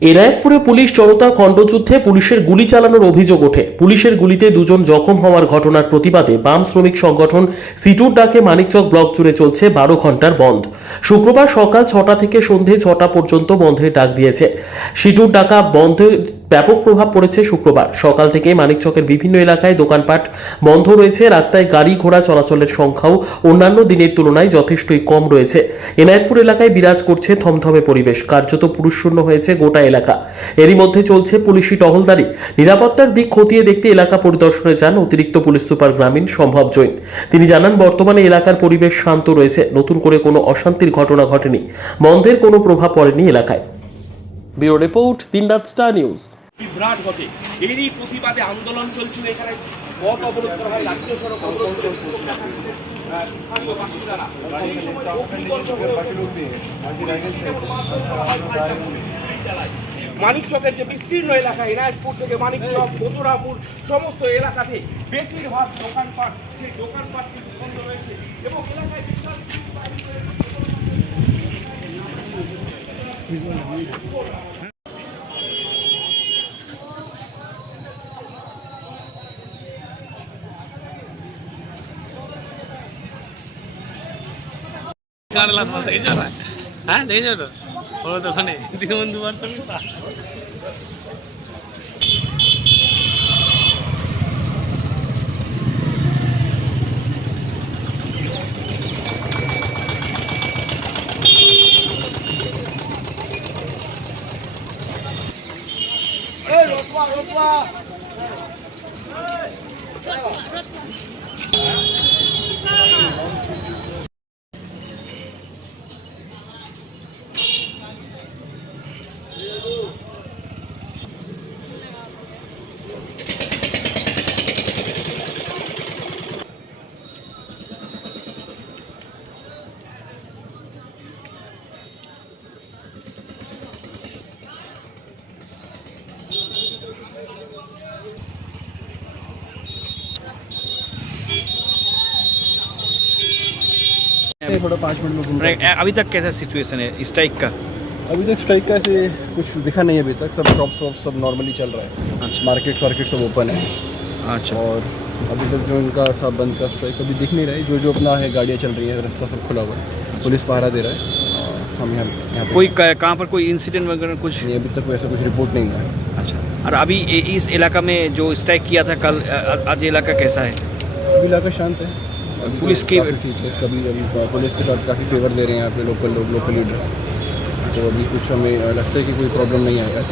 এনায়েতপুরে police জনতা খণ্ডযুদ্ধে পুলিশের গুলি চালানোর অভিযোগ ওঠে। পুলিশের গুলিতে দুজন জখম হওয়ার ঘটনার প্রতিবাদে বাম শ্রমিক সংগঠন সিটুর ডাকে মানিকচক ব্লক জুড়ে চলছে 12 ঘন্টার বন্ধ। শুক্রবার সকাল 6টা থেকে সন্ধে 6টা পর্যন্ত বন্ধের ডাক দিয়েছে। সিটুর ডাকা বন্ধে ব্যাপক প্রভাব পড়েছে। শুক্রবার সকাল থেকে মানিকচকের বিভিন্ন এলাকায় দোকানপাট বন্ধ রয়েছে। রাস্তায় গাড়ি ঘোড়া চলাচলের সংখ্যাও অন্যান্য দিনের তুলনায় যথেষ্টই কম রয়েছে। এনায়েতপুর এলাকায় বিরাজ করছে থমথমে পরিবেশ। কার্যত পুরুষশূন্য হয়েছে গোটা এলাকা। এরই মধ্যে চলছে পুলিশি টহলদারি। নিরাপত্তার দিক খতিয়ে দেখতে এলাকা পরিদর্শনে যান অতিরিক্ত পুলিশ সুপার গ্রামীণ সম্ভব জৈন। তিনি জানান, বর্তমানে এলাকার পরিবেশ শান্ত রয়েছে। নতুন করে কোনো অশান্তির ঘটনা ঘটেনি। বন্ধের কোনো প্রভাব পড়েনি এলাকায়। ব্যুরো রিপোর্ট, দিনরাত স্টার নিউজ। বিভ্রাট ঘটে, এরই প্রতিবাদে আন্দোলন চলছিল। এখানে পথ অবরোধ করা হয়, জাতীয় সড়ক অবরোধ মানিকচকের যে বিস্তীর্ণ এলাকা, এনায়েতপুর থেকে মানিকচক, মথুরাপুর সমস্ত এলাকাতে বেশিরভাগ দোকানপাট, সেই দোকানপাট কিন্তু বন্ধ রয়েছে এবং এলাকায় দোকানে দীনবন্ধু বার্ষিকী थोड़ा 5 मिनट में घूम रहे हैं। अभी तक कैसा सिचुएशन है स्ट्राइक का? अभी तक स्ट्राइक का ऐसे कुछ दिखा नहीं है अभी तक। सब शॉप्स वॉप सब नॉर्मली चल रहा है। अच्छा। मार्केट वार्केट सब ओपन है। अच्छा। और अभी तक जो इनका था बंद का स्ट्राइक अभी दिख नहीं रहा है। जो जो अपना है गाड़ियाँ चल रही है, रास्ता सब खुला हुआ है, पुलिस पहरा दे रहा है। और हम यहाँ पे कोई कहाँ पर कोई इंसिडेंट वगैरह कुछ? नहीं, अभी तक वैसा कुछ रिपोर्ट नहीं हुआ है। अच्छा। और अभी इस इलाका में जो स्ट्राइक किया था कल, आज इलाका कैसा है? अभी इलाका शांत है। पुलिस की ठीक है, कभी अभी पुलिस के साथ काफ़ी फेवर दे रहे हैं यहाँ पे लोकल लोग, लोकल लीडर्स। तो अभी कुछ हमें लगता है कि कोई प्रॉब्लम नहीं आएगा।